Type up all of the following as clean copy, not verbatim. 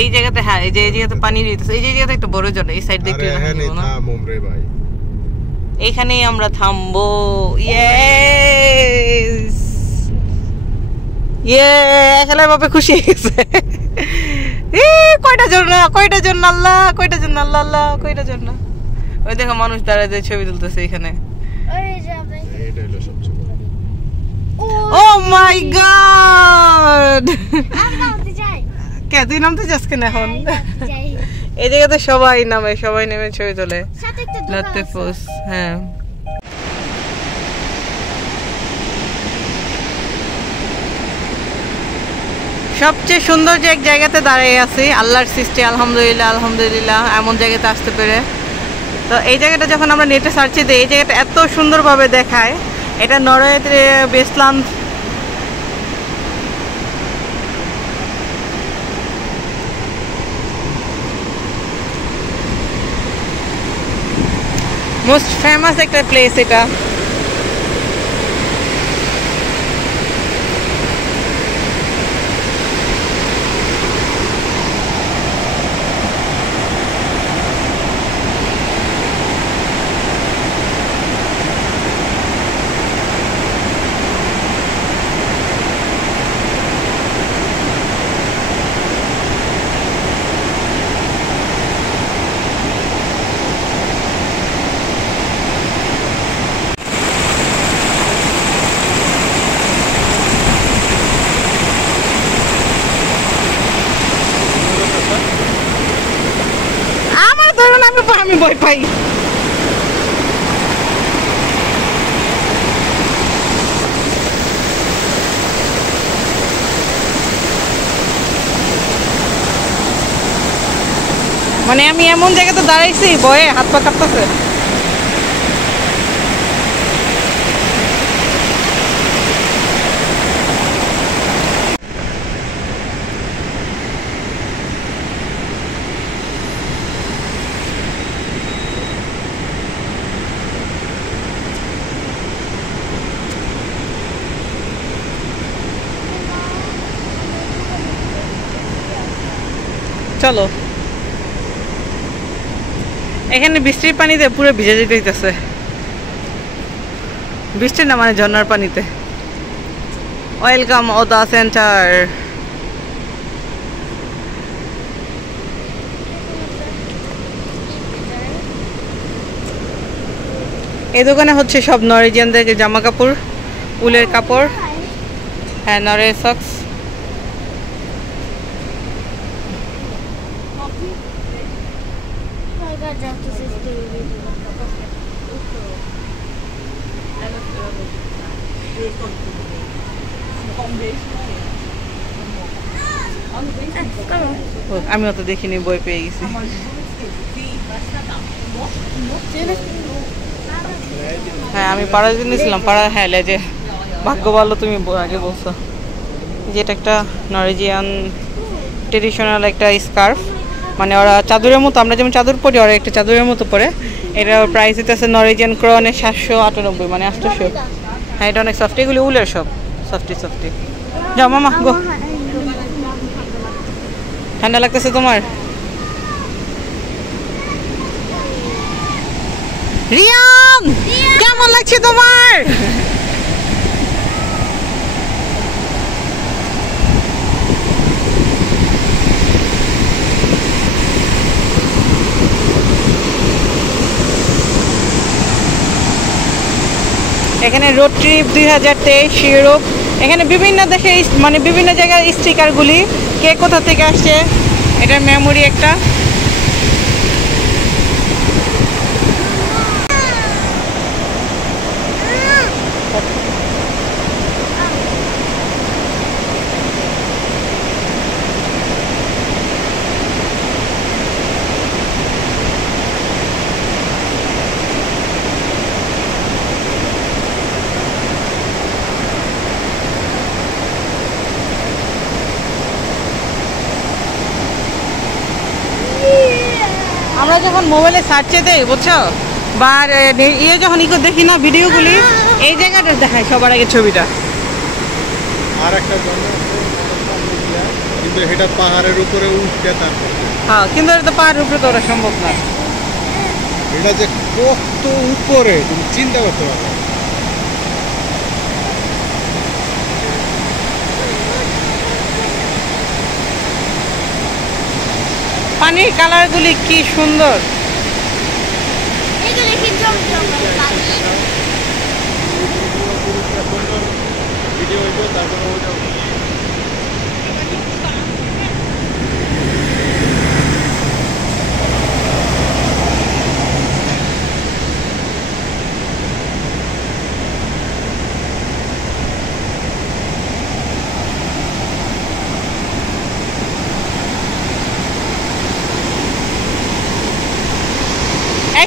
এই জায়গাতে, হ্যাঁ এই জায়গাতে পানি দিতেছে, এই জায়গাতে একটা বড় ঝর্ণা, এই সাইড দেখতে এইখানেই আমরা থামবো। ইয়েস খেলা বাপে খুশি হয়ে গেছে। কয়টা ঝর্ণা আল্লাহ, কয়টা ঝর্ণা আল্লাহ আল্লাহ, কয়টা ঝর্ণা। ওই দেখো মানুষ দাঁড়ায় ছবি তুলতেছে এখানে। ও মাই গড, কে তুই নামতে চাস কেন এখন? এই জায়গাতে সবাই নামে, সবাই নেমে ছবি তোলে। হ্যাঁ সবচেয়ে সুন্দর যে এক জায়গাতে দাঁড়িয়ে আছি, আল্লাহর সৃষ্টি, আলহামদুলিল্লাহ আলহামদুলিল্লাহ এমন জায়গাতে আসতে পেরে। তো এই জায়গাটা যখন আমরা নেটে সার্চে দিই, এই জায়গাটা এত সুন্দরভাবে দেখায়। এটা নরওয়েতে বেসল্যান্ড, মোস্ট ফেমাস একটা প্লেস এটা। আমি ভয় পাই। মানে আমি এমন জায়গাতে দাঁড়াইছি, ভয়ে হাত পা কাঁপতেছে। চলো, এখানে বৃষ্টির পানিতে পুরো ভিজে যেতে হইতেছে। বৃষ্টির না, মানে ঝর্ণার পানিতে। ওয়েলকাম ওদা সেন্টার। এই দোকানে হচ্ছে সব নরওয়েজিয়ানদের জামা কাপড়, উলের কাপড়, হ্যাঁ নরওয়ে সক্স। আমিও তো দেখিনি, বই পেয়ে গেছি। হ্যাঁ আমি পাড়া নিয়েছিলাম, পাড়া, হ্যাঁ লেজে। ভাগ্য ভালো তুমি আগে বলছো। যেটা একটা নরওয়েজিয়ান ট্রেডিশনাল একটা স্কার্ফ, মানে ওরা চাদরের মতো, আমরা যেমন চাদর পরি ওরা একটা চাদরের মতো পরে। এটা প্রাইস দিতেছে নরওয়েজিয়ান ক্রনে 798, মানে 800। হ্যাঁ এটা অনেক সফট, এগুলি উলের সব, সফটি। যাও মামা গো। ঠান্ডা লাগতেছে তোমার? রিয়ান কেমন লাগছে তোমার? এখানে রোড ট্রিপ 2023 ইউরোপ। এখানে বিভিন্ন দেশে, মানে বিভিন্ন জায়গার স্টিকারগুলি, কে কোথা থেকে আসছে এটার মেমোরি একটা। আমরা যখন মোবাইলে সার্চে দেই বুঝছো, বা ইয়ে যখন ইকো দেখি না ভিডিওগুলি, এই জায়গাটা দেখায় সবার আগে ছবিটা। আর একটা কিন্তু এটা পাহাড়ের উপরে উঠতে তারপর হ্যাঁ, কিন্তু এটা তো পাহাড়ের উপরে তো ওরা সম্ভব না। এটা যে কত উপরে তুমি চিন্তা করতে পারো। পানির কালারগুলি কি সুন্দর। ভিডিও হইতো তারপরে ওটা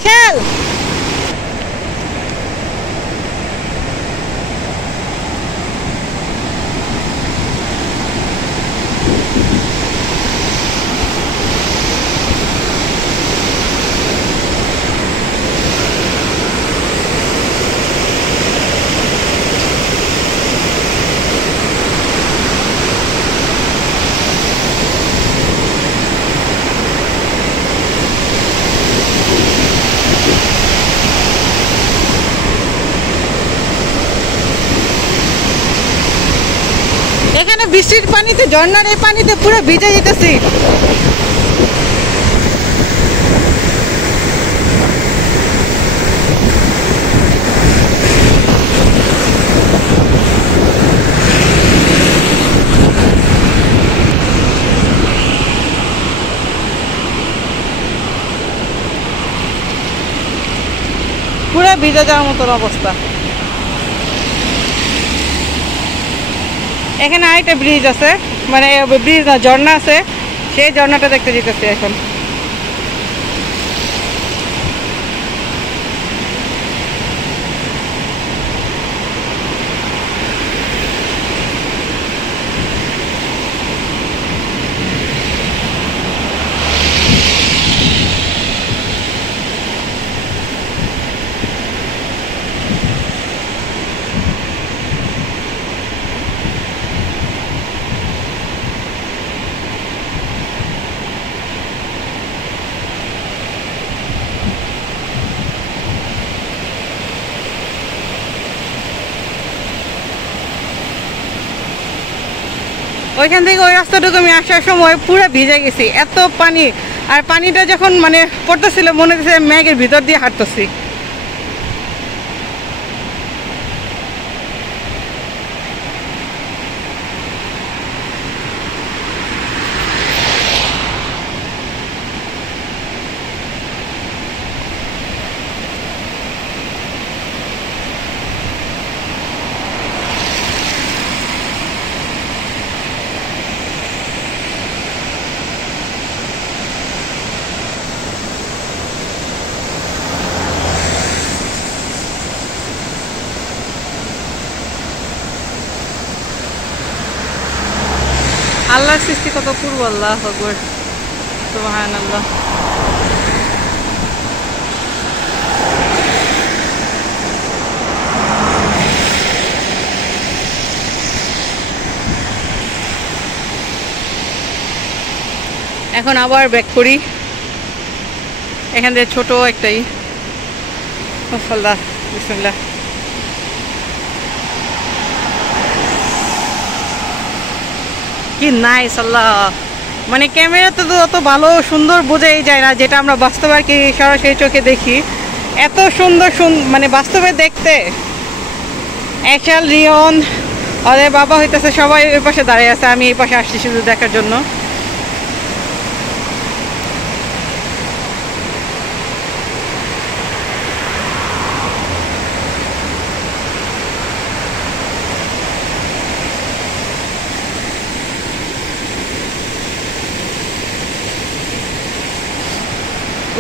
খেল এখানে বৃষ্টির পানিতে, ঝর্ণার এই পানিতে পুরো ভিজে যেতেছি। পুরো ভিজে যাওয়ার মতন অবস্থা। এখানে আরেকটা ব্রিজ আছে, মানে ব্রিজ না, ঝর্ণা আছে, সেই ঝর্ণাটা দেখতে যেতেছি এখন। ওইখান থেকে ওই রাস্তাটুকু আমি আসার সময় পুরো ভিজে গেছি, এত পানি। আর পানিটা যখন মানে পড়তেছিল মনে হচ্ছে ম্যাগের ভিতর দিয়ে হাঁটতেছি। আল্লাহর সৃষ্টি কত পূর্ব, আল্লাহু আকবার, সুবহানাল্লাহ। এখন আবার ব্যাক করি। এখান থেকে ছোট একটাই বিসমিল্লাহ। কি নাইস, আল্লাহ। মানে ক্যামেরাতে তো অত ভালো সুন্দর বোঝাই যায় না, যেটা আমরা বাস্তবে আর কি সরাসরি চোখে দেখি। এত সুন্দর মানে বাস্তবে দেখতে। অ্যাশাল, রিয়ন, ওদের বাবা হইতেছে, সবাই ওই পাশে দাঁড়িয়ে আছে, আমি এই পাশে আসছি শুধু দেখার জন্য।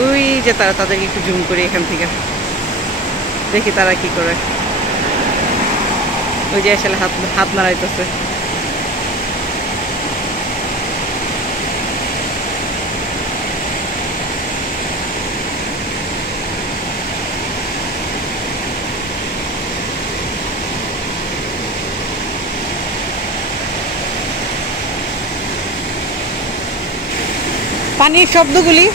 ওই যে তারা, তাদেরকে একটু জুম করি এখান থেকে, দেখি তারা কি করে। ওই যে আসলে হাত হাত নাড়াইতেছে। পানির শব্দগুলি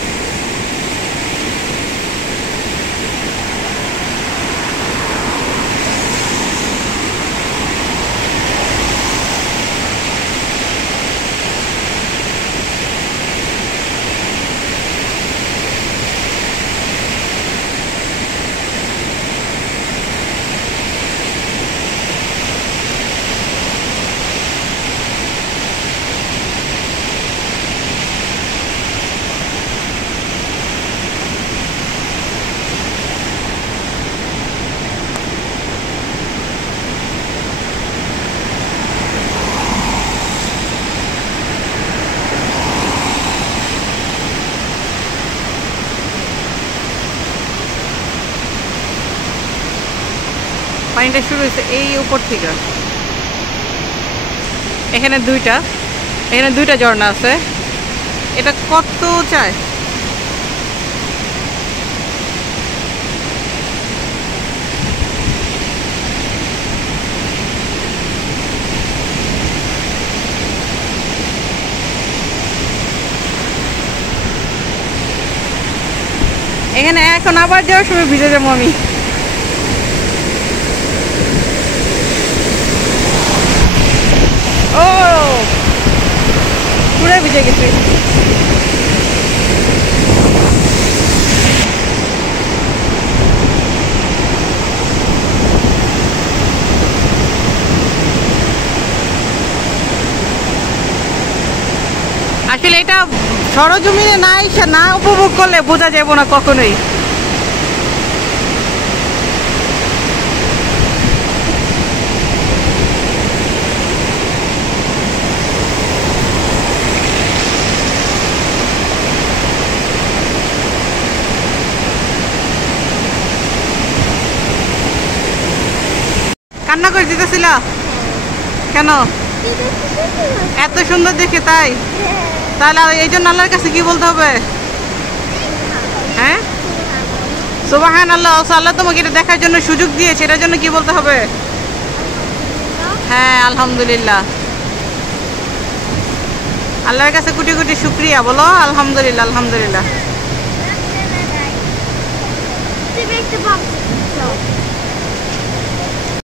পানিটা শুরু হয়েছে এই উপর থেকে। এখানে দুইটা ঝর্ণা আছে। এটা কত চায় এখানে। এখন আবার যাওয়ার সময় ভিজে যাবো আমি। ও পুরো ভিজে গেছে। আসলে এটা সরজমিনে না উপভোগ করলে বোঝা যাবে না কখনোই। কান্না করে দিতেছিল কেন? এত সুন্দর দেখে তাই? তাহলে এই জন্য আল্লাহর কাছে কি বলতে হবে? হ্যাঁ, সুবহানাল্লাহ। আল্লাহ তোমাকে এটা দেখার জন্য সুযোগ দিয়েছে, এটার জন্য কি বলতে হবে? হ্যাঁ, আলহামদুলিল্লাহ। আল্লাহর কাছে কোটি কোটি শুকরিয়া বলো। আলহামদুলিল্লাহ, আলহামদুলিল্লাহ।